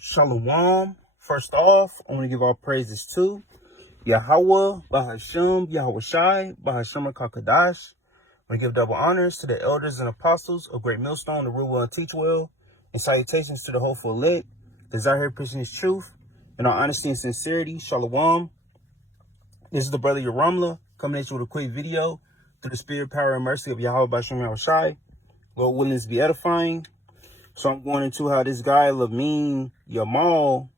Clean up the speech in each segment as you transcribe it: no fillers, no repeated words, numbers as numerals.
Shalom. First off, I want to give all praises to Yahweh, Bahashem, Yahweh Shai, Bahashem Kakadash. I want to give double honors to the elders and apostles of Great Millstone, the rule well and teach well, and salutations to the hopeful elect, that's out here preaching his truth, in all honesty and sincerity. Shalom. This is the brother Yaramla coming at you with a quick video through the spirit, power, and mercy of Yahweh Bahashem Yahweh Shai. Lord willing to be edifying. So I'm going into how this guy, Lamine Yamal,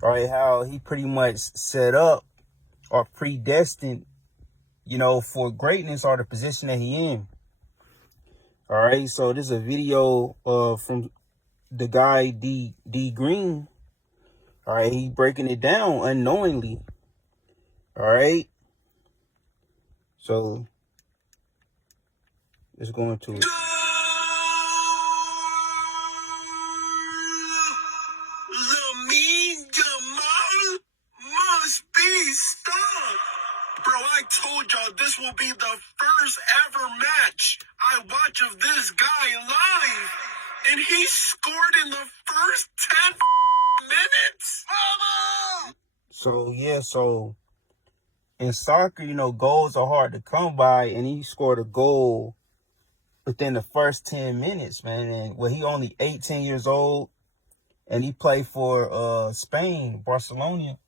right, how he pretty much set up or predestined, for greatness or the position that he in. All right, so this is a video from the guy, D Green. All right, he breaking it down unknowingly. All right, so let's go into it. Bro, I told y'all this will be the first ever match I watch of this guy live. And he scored in the first 10 minutes. Mama! So in soccer, goals are hard to come by, and he scored a goal within the first 10 minutes, man. And he only 18 years old, and he played for Spain, Barcelona.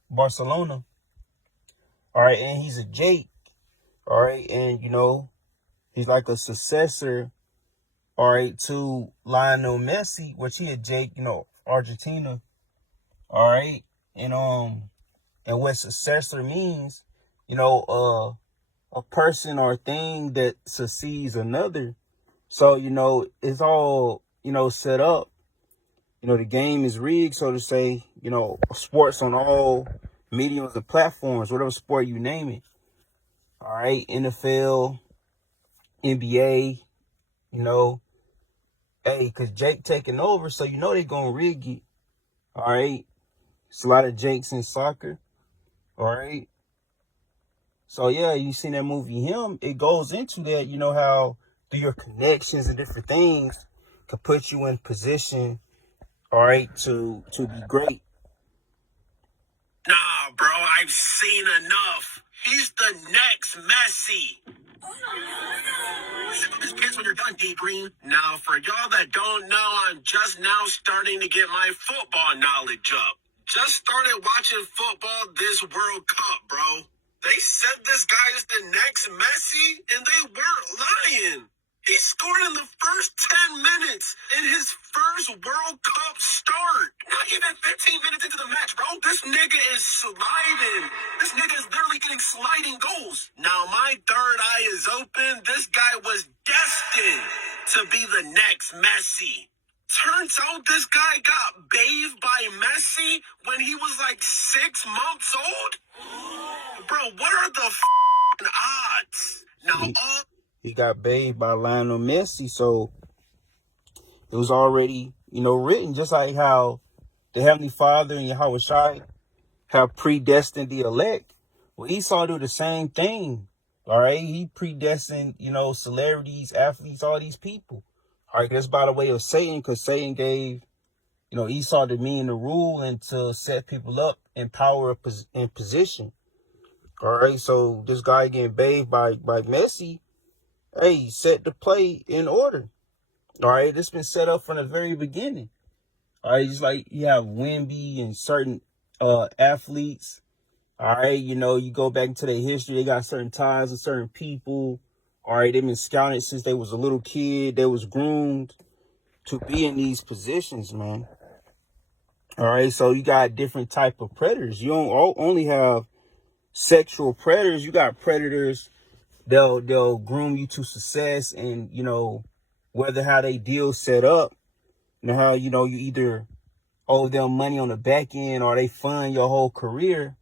All right, and he's a Jake. All right, and he's like a successor, all right, to Lionel Messi, which he a Jake, Argentina. All right, and what successor means, a person or thing that succeeds another. So it's all set up. The game is rigged, so to say. Sports on all mediums and platforms, whatever sport you name it. All right, NFL, NBA, because Jake taking over, so they're going to rig it. All right, it's a lot of Jakes in soccer. All right, so yeah, you seen that movie, Him, it goes into that, how through your connections and different things can put you in position, all right, to be great. Nah, bro, I've seen enough. He's the next Messi. Zip up his pants when you're done, D Green. Now, for y'all that don't know, I'm just now starting to get my football knowledge up. Just started watching football this World Cup, bro. They said this guy is the next Messi, and they weren't lying. He scored in the first 10 minutes in his first World Cup start. Not even 15 minutes into the match, bro. This nigga is sliding. This nigga is literally getting sliding goals. Now, my third eye is open. This guy was destined to be the next Messi. Turns out this guy got bathed by Messi when he was like 6 months old? Bro, what are the odds? Now, He got bathed by Lionel Messi, so it was already, written, just like how the Heavenly Father and Yahweh Shai have predestined the elect. Well, Esau do the same thing, all right? He predestined, celebrities, athletes, all these people. All right, that's by the way of Satan, because Satan gave, Esau dominion to rule and to set people up in power and position. All right, so this guy getting bathed by Messi, hey, set the play in order. All right, this been set up from the very beginning. All right, just like you have Wemby and certain athletes. All right, you go back into their history, they got certain ties with certain people. All right, they've been scouted since they was a little kid. They was groomed to be in these positions, man. All right, so you got different type of predators. You don't only have sexual predators. You got predators. They'll groom you to success, and whether how they deal set up, how you either owe them money on the back end or they fund your whole career,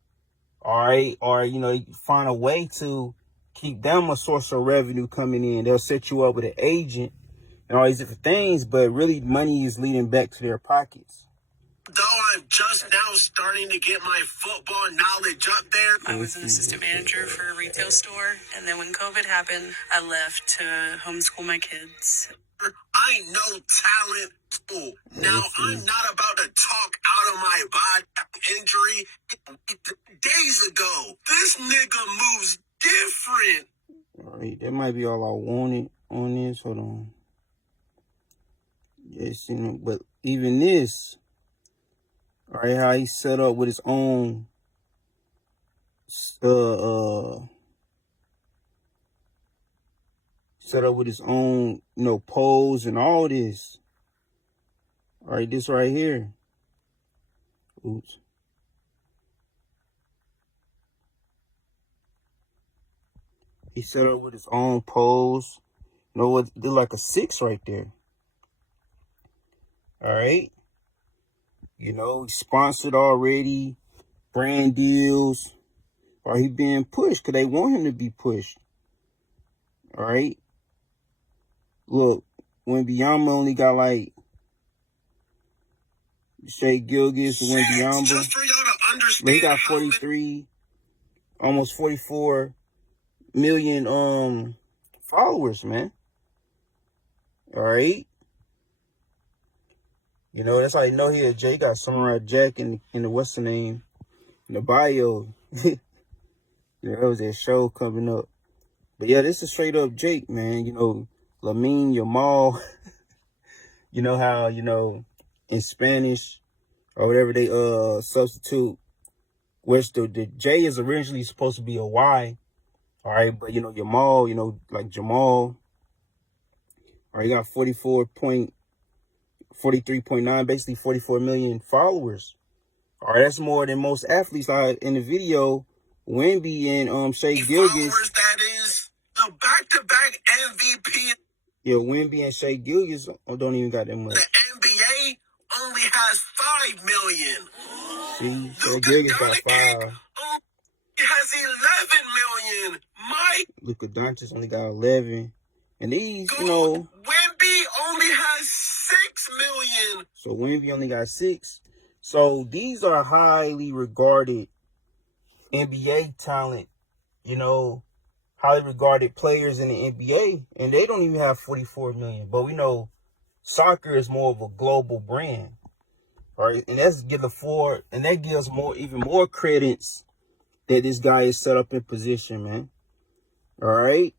all right, or you find a way to keep them a source of revenue coming in. They'll set you up with an agent and all these different things, but really money is leading back to their pockets. Though I'm just now starting to get my football knowledge up there. I was an assistant manager for a retail store, and then when COVID happened, I left to homeschool my kids. I know talent school. Now, I'm not about to talk of my body injury days ago. This nigga moves different. All right, that might be all I wanted on this. Hold on. Yes, you know, but even this, all right, how he set up with his own, set up with his own, you know, pose and all this. All right, this right here. Oops. He set up with his own pose. You know what? They're like a 6 right there. All right. You know, sponsored already, brand deals. Or he being pushed because they want him to be pushed. All right. Look, when Biamba only got like Shay Gilgis and when Biamba, just for y'all to understand, he got 43, almost 44 million followers, man. All right. You know, that's how you know he a J. Got Samurai Jack in the what's the name? In the bio. Yeah, that was that show coming up. But yeah, this is straight up Jake, man. You know, Lamine Yamal. You know how, you know, in Spanish or whatever they substitute, which the J is originally supposed to be a Y. All right, but you know, Yamal, you know, like Jamal. All right, he got 43.9, basically 44 million followers. All right, that's more than most athletes. In the video, Wemby and Shea Gilgeous. That is the back-to-back MVP. Yeah, Wemby and Shea Gilgeous don't even got that much. The NBA only has 5 million. See, Shea Gilgeous got 5. Has 11 million. Luka Doncic only got 11. And these, you know, Wemby only has 6 million. So Wemby only got 6. So these are highly regarded NBA talent, you know, highly regarded players in the NBA, and they don't even have 44 million. But we know soccer is more of a global brand, all right? And that gives even more credence that this guy is set up in position, man. All right,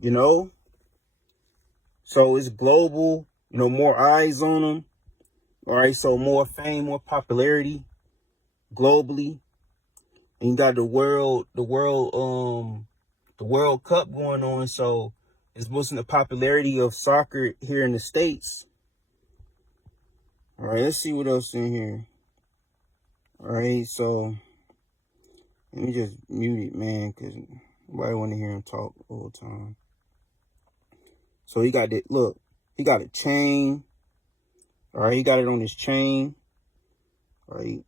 you know. So it's global, you know, more eyes on him. All right, so more fame, more popularity globally. And you got the World Cup going on, so it's boosting the popularity of soccer here in the States. All right, let's see what else in here. All right, so let me just mute it, man, because nobody want to hear him talk all the time. So he got that, look, he got a chain. All right, he got it on his chain. All right.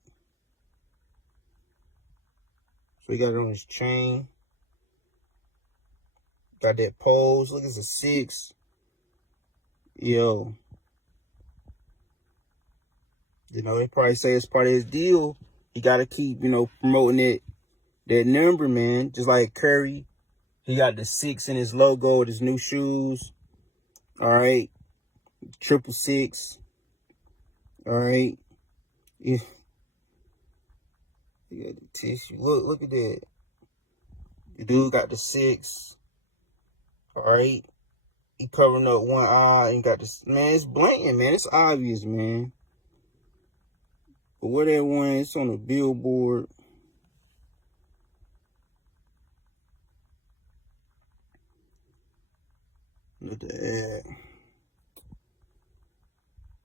So he got it on his chain. Got that pose. Look, it's a 6. Yo. You know, they probably say it's part of his deal. He got to keep, you know, promoting that number, man. Just like Curry. He got the 6 in his logo with his new shoes. All right. 666. All right. Yeah. You got the tissue. Look at that. The dude got the 6. All right. He covering up one eye and got this. Man, it's blatant, man. It's obvious, man. But where that one, it's on the billboard. Look at that.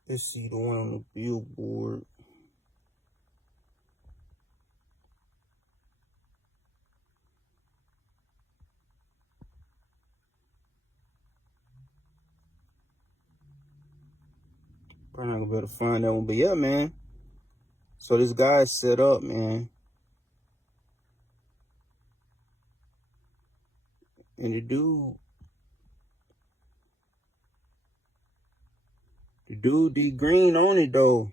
Let's see the one on the billboard. Probably not gonna be able to find that one, but yeah, man. So this guy's set up, man. And the dude D Green on it though.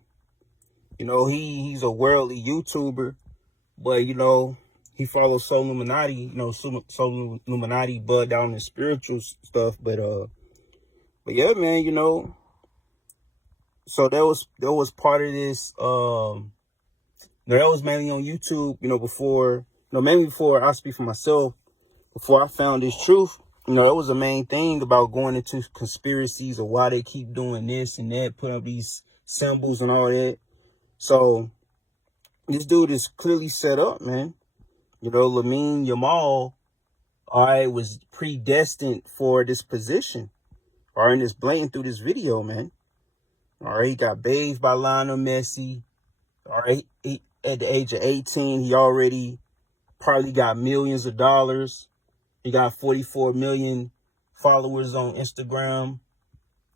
You know, he's a worldly YouTuber, but you know, he follows Soul Illuminati, you know, Soul Illuminati, but down in spiritual stuff. But yeah, man, you know, So that was part of this. That was mainly on YouTube. Before mainly before I speak for myself. Before I found this truth, that was the main thing about going into conspiracies or why they keep doing this and that, putting up these symbols and all that. So this dude is clearly set up, man. Lamine Yamal, all right, was predestined for this position. All right, and it's blatant through this video, man. All right, he got bathed by Lionel Messi. All right, at the age of 18, he already probably got millions of dollars. He got 44 million followers on Instagram.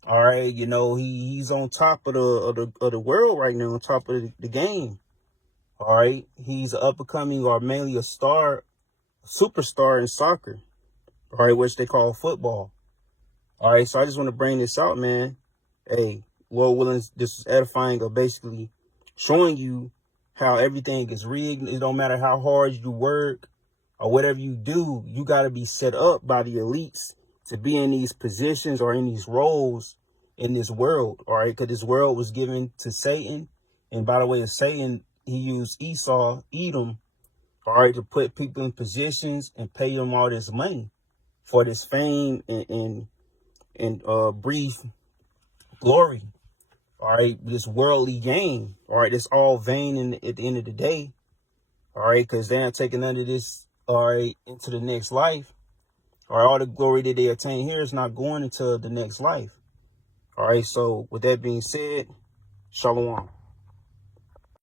All right, he's on top of the world right now, on top of the game. All right, he's an up and coming or mainly a superstar in soccer. All right, which they call football. All right, so I just want to bring this out, man. Hey, Lord willing, this is edifying of basically showing you how everything is rigged. It don't matter how hard you work or whatever you do, you got to be set up by the elites to be in these positions or in these roles in this world. All right, because this world was given to Satan. And by the way of Satan, he used Esau, Edom, all right, to put people in positions and pay them all this money for this fame and brief glory. All right, this worldly gain. All right, it's all vain at the end of the day. All right, because they're not taking none of this, all right, into the next life. All right, all the glory that they attain here is not going into the next life. All right, so with that being said, shalom.